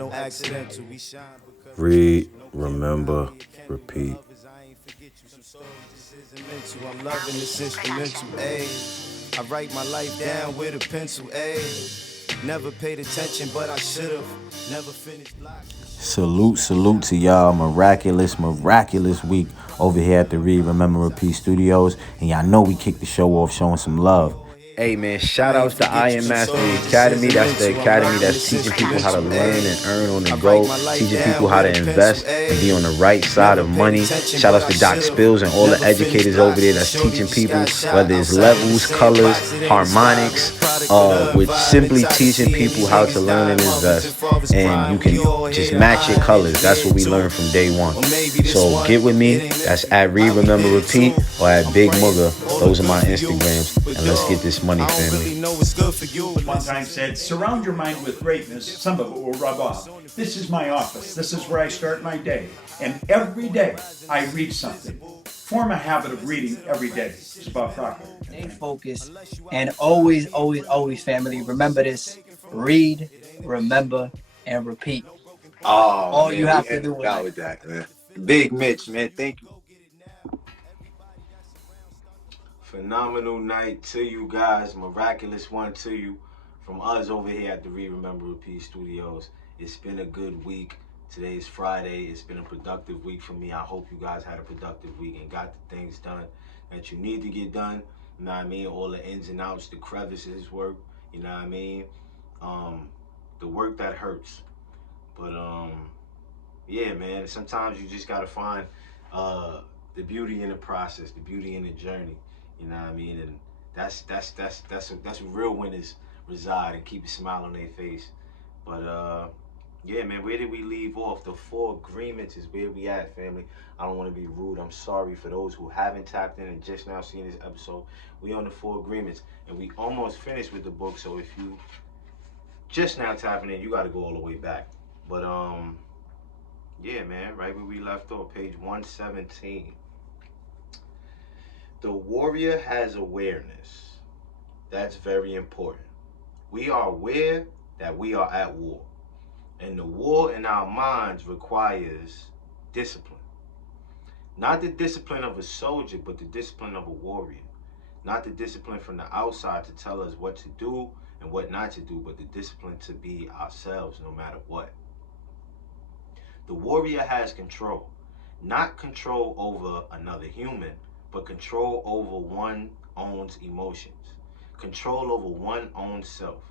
no accidental. We shine because Read, remember, repeat. I'm loving this instrumental, ayy. I write my life down with a pencil, ayy. Never paid attention, but I should've. Never finished blocks. Salute to y'all. Miraculous week over here at the Read, Remember, Repeat Studios. And y'all know we kicked the show off showing some love. Hey man, shout outs to I Am Mastery Academy. That's the academy that's teaching people how to learn and earn on the go, teaching people how to invest and be on the right side of money. Shout outs to Doc Spills and all the educators over there that's teaching people, whether it's levels, colors, harmonics, with simply teaching people how to learn and invest. And you can just match your colors. That's what we learned from day one. So get with me. That's at Read, Remember, Repeat, or at Big MUGGA. Those are my Instagrams. And let's get this money, family. One time said, surround your mind with greatness, some of it will rub off. This is my office. This is where I start my day. And every day I read something. Form a habit of reading every day. It's about progress. Stay focused and always, family, remember this. Read, remember, and repeat. Oh, All man, you have we to do ended out is with that, man. Big Mitch, man. Thank you. Phenomenal night to you guys. Miraculous one to you from us over here at the Read, Remember, Repeat Studios. It's been a good week. Today is Friday. It's been a productive week for me. I hope you guys had a productive week and got the things done that you need to get done. You know what I mean? All the ins and outs, the crevices work. You know what I mean? The work that hurts. But yeah, man. Sometimes you just gotta find the beauty in the process, the beauty in the journey. You know what I mean? And that's where real winners reside and keep a smile on their face. But yeah, man, where did we leave off? The 4 agreements is where we at, family. I don't want to be rude. I'm sorry for those who haven't tapped in and just now seen this episode. We on the 4 agreements, and we almost finished with the book. So if you just now tapping in, you got to go all the way back. But yeah, man, right where we left off, page 117. The warrior has awareness. That's very important. We are aware that we are at war. And the war in our minds requires discipline. Not the discipline of a soldier, but the discipline of a warrior. Not the discipline from the outside to tell us what to do and what not to do, but the discipline to be ourselves no matter what. The warrior has control. Not control over another human, but control over one's own emotions. Control over one's own self.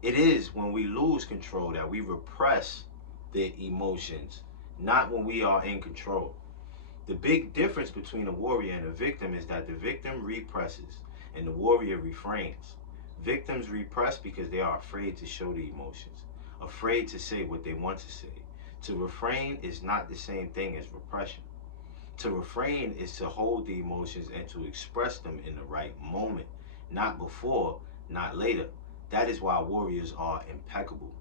It is when we lose control that we repress the emotions, not when we are in control. The big difference between a warrior and a victim is that the victim represses and the warrior refrains. Victims repress because they are afraid to show the emotions, afraid to say what they want to say. To refrain is not the same thing as repression. To refrain is to hold the emotions and to express them in the right moment, not before, not later. That is why warriors are impeccable.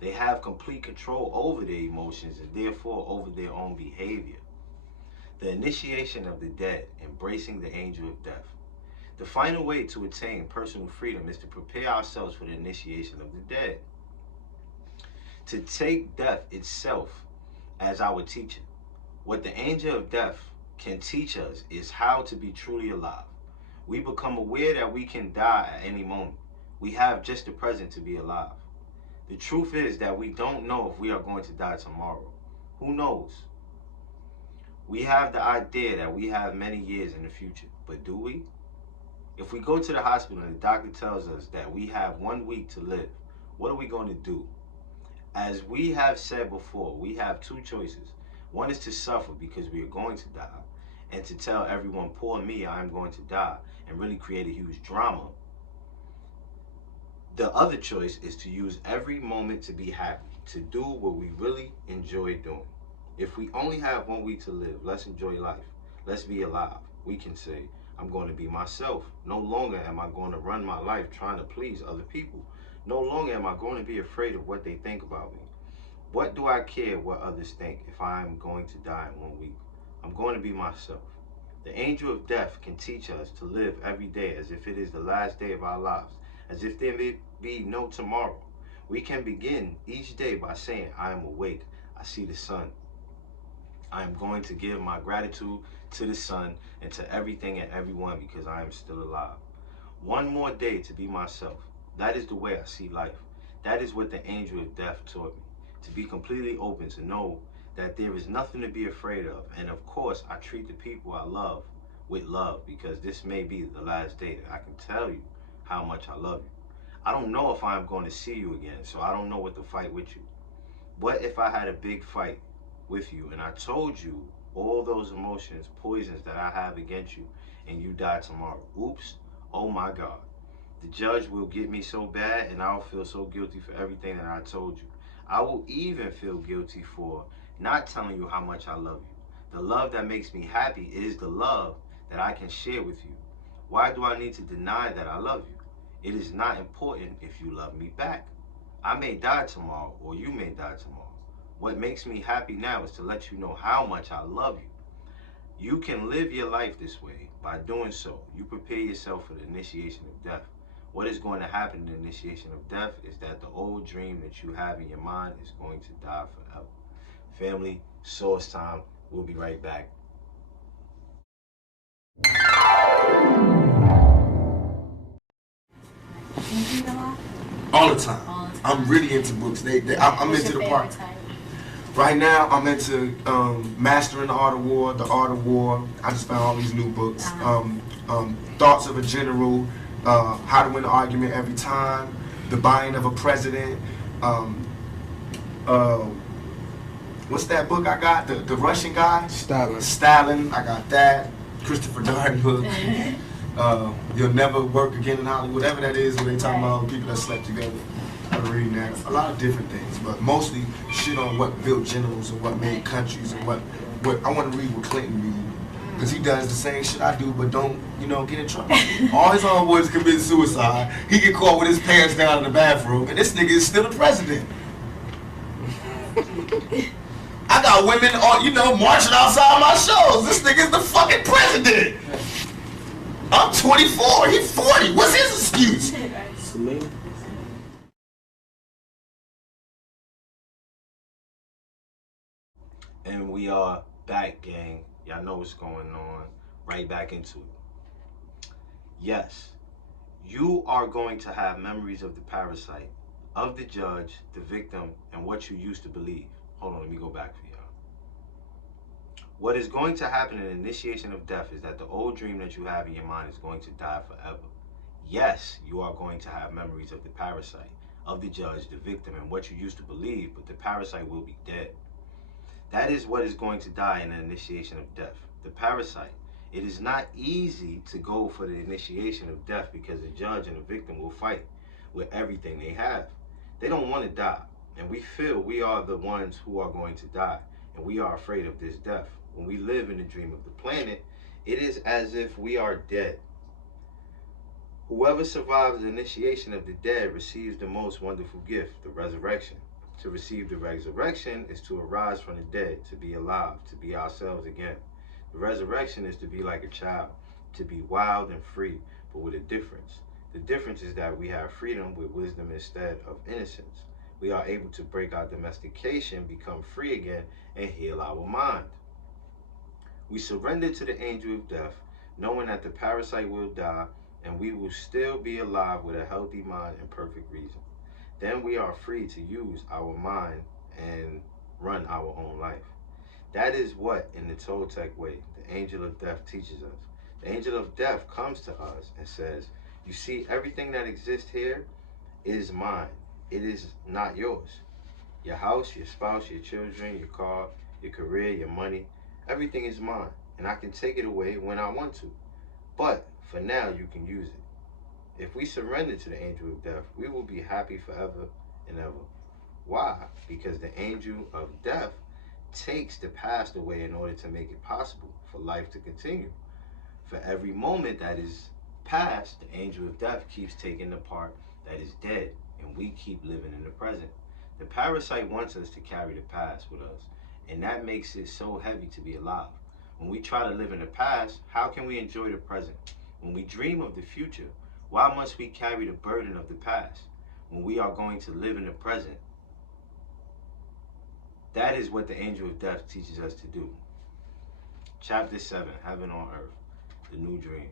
They have complete control over their emotions and therefore over their own behavior. The initiation of the dead, embracing the angel of death. The final way to attain personal freedom is to prepare ourselves for the initiation of the dead. To take death itself as our teacher. What the angel of death can teach us is how to be truly alive. We become aware that we can die at any moment. We have just the present to be alive. The truth is that we don't know if we are going to die tomorrow. Who knows? We have the idea that we have many years in the future, but do we? If we go to the hospital and the doctor tells us that we have 1 week to live, what are we going to do? As we have said before, we have 2 choices. One is to suffer because we are going to die, and to tell everyone, poor me, I am going to die, and really create a huge drama. The other choice is to use every moment to be happy, to do what we really enjoy doing. If we only have 1 week to live, let's enjoy life. Let's be alive. We can say, I'm going to be myself. No longer am I going to run my life trying to please other people. No longer am I going to be afraid of what they think about me. What do I care what others think if I am going to die in 1 week? I'm going to be myself. The angel of death can teach us to live every day as if it is the last day of our lives, as if there may be no tomorrow. We can begin each day by saying, I am awake, I see the sun. I am going to give my gratitude to the sun and to everything and everyone because I am still alive. One more day to be myself. That is the way I see life. That is what the angel of death taught me. To be completely open, to know that there is nothing to be afraid of. And of course, I treat the people I love with love because this may be the last day that I can tell you how much I love you. I don't know if I'm going to see you again, so I don't know what to fight with you. What if I had a big fight with you and I told you all those emotions, poisons that I have against you, and you die tomorrow? Oops. Oh my God. The judge will get me so bad and I'll feel so guilty for everything that I told you. I will even feel guilty for not telling you how much I love you. The love that makes me happy is the love that I can share with you. Why do I need to deny that I love you? It is not important if you love me back. I may die tomorrow or you may die tomorrow. What makes me happy now is to let you know how much I love you. You can live your life this way. By doing so, you prepare yourself for the initiation of death. What is going to happen in the initiation of death is that the old dream that you have in your mind is going to die forever. Family, source time. We'll be right back. All the time. I'm really into books. I'm into the part. Right now, I'm into Mastering the Art of War, The Art of War. I just found all these new books. Thoughts of a General, How to Win an Argument Every Time, The Buying of a President. What's that book I got? The Russian guy? Stalin. I got that. Christopher Darden book. You'll Never Work Again in Hollywood. Whatever that is, where they talking about people that slept together. I'm reading that. A lot of different things, but mostly shit on what built generals and what made countries and what I want to read what Clinton read. Because he does the same shit I do, but don't, get in trouble. All his homeboys commit suicide. He get caught with his pants down in the bathroom, and this nigga is still the president. I got women on, marching outside my shows. This nigga is the fucking president. I'm 24, he's 40. What's his excuse? And we are back, gang. Y'all know what's going on. Right back into it. Yes, you are going to have memories of the parasite, of the judge, the victim, and what you used to believe. Hold on, let me go back for y'all. What is going to happen in the initiation of death is that the old dream that you have in your mind is going to die forever. Yes, you are going to have memories of the parasite, of the judge, the victim, and what you used to believe, but the parasite will be dead. That is what is going to die in the initiation of death. The parasite. It is not easy to go for the initiation of death because the judge and the victim will fight with everything they have. They don't want to die. And we feel we are the ones who are going to die. And we are afraid of this death. When we live in the dream of the planet, it is as if we are dead. Whoever survives the initiation of the dead receives the most wonderful gift, the resurrection. To receive the resurrection is to arise from the dead, to be alive, to be ourselves again. The resurrection is to be like a child, to be wild and free, but with a difference. The difference is that we have freedom with wisdom instead of innocence. We are able to break our domestication, become free again, and heal our mind. We surrender to the angel of death, knowing that the parasite will die, and we will still be alive with a healthy mind and perfect reason. Then we are free to use our mind and run our own life. That is what, in the Toltec way, the angel of death teaches us. The angel of death comes to us and says, you see, everything that exists here is mine. It is not yours. Your house, your spouse, your children, your car, your career, your money, everything is mine. And I can take it away when I want to. But for now, you can use it. If we surrender to the angel of death, we will be happy forever and ever. Why? Because the angel of death takes the past away in order to make it possible for life to continue. For every moment that is past, the angel of death keeps taking the part that is dead, and we keep living in the present. The parasite wants us to carry the past with us, and that makes it so heavy to be alive. When we try to live in the past, how can we enjoy the present? When we dream of the future, why must we carry the burden of the past? when we are going to live in the present. That is what the angel of death teaches us to do. Chapter 7, Heaven on Earth, the new dream.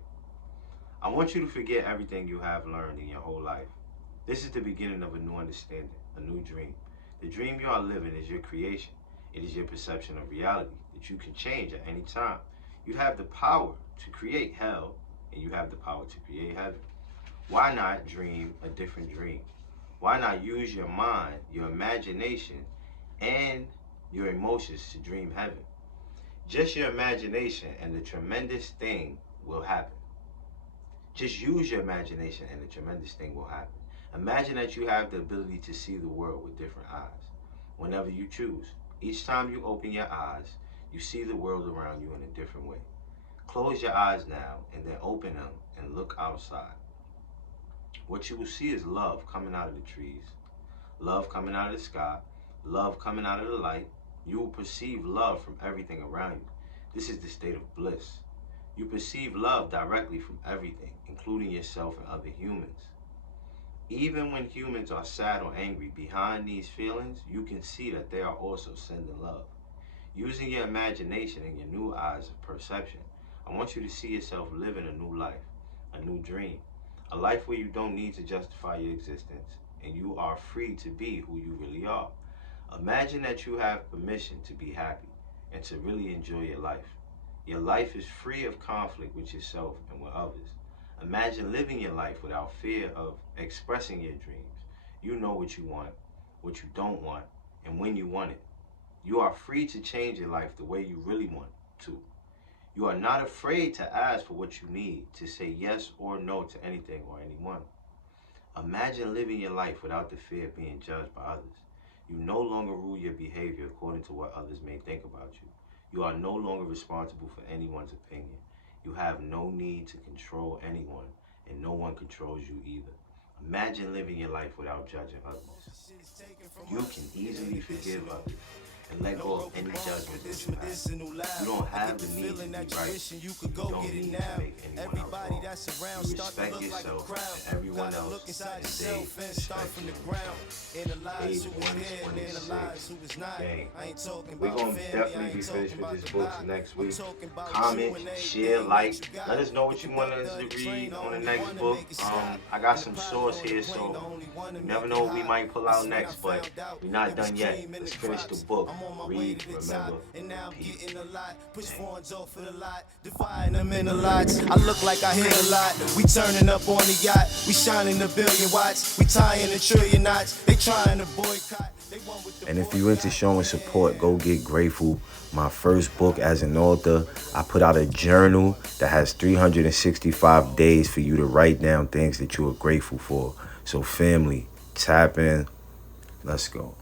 I want you to forget everything you have learned in your whole life. This is the beginning of a new understanding, a new dream. The dream you are living is your creation. It is your perception of reality that you can change at any time. You have the power to create hell, and you have the power to create heaven. Why not dream a different dream? Why not use your mind, your imagination, and your emotions to dream heaven? Just your imagination and the tremendous thing will happen. Just use your imagination and the tremendous thing will happen. Imagine that you have the ability to see the world with different eyes whenever you choose. Each time you open your eyes, you see the world around you in a different way. Close your eyes now and then open them and look outside. What you will see is love coming out of the trees, love coming out of the sky, love coming out of the light. You will perceive love from everything around you. This is the state of bliss. You perceive love directly from everything, including yourself and other humans. Even when humans are sad or angry, behind these feelings, you can see that they are also sending love. Using your imagination and your new eyes of perception, I want you to see yourself living a new life, a new dream, a life where you don't need to justify your existence and you are free to be who you really are. Imagine that you have permission to be happy and to really enjoy your life. Your life is free of conflict with yourself and with others. Imagine living your life without fear of expressing your dreams. You know what you want, what you don't want, and when you want it. You are free to change your life the way you really want to. You are not afraid to ask for what you need, to say yes or no to anything or anyone. Imagine living your life without the fear of being judged by others. You no longer rule your behavior according to what others may think about you. You are no longer responsible for anyone's opinion. You have no need to control anyone, and no one controls you either. Imagine living your life without judging others. You can easily forgive others and let go of any judgment that you have. You don't have the need to be right. You don't need to make anyone else wrong. You respect yourself and everyone else, and they respect you. Page 126. Okay. We're going to definitely be finished with this book next week. Comment, share, like. Let us know what you want us to read on the next book. I got some source here, so you never know what we might pull out next, but we're not done yet. Let's finish the book. Read, remember, peace. Defying them in the lights. I look like I hit a lot. We turning up on the yacht. We shining a billion watts. We tying a trillion knots. They trying to boycott. And if you're into showing support, go get Grateful. My first book as an author. I put out a journal that has 365 days for you to write down things that you are grateful for. So family, tap in. Let's go.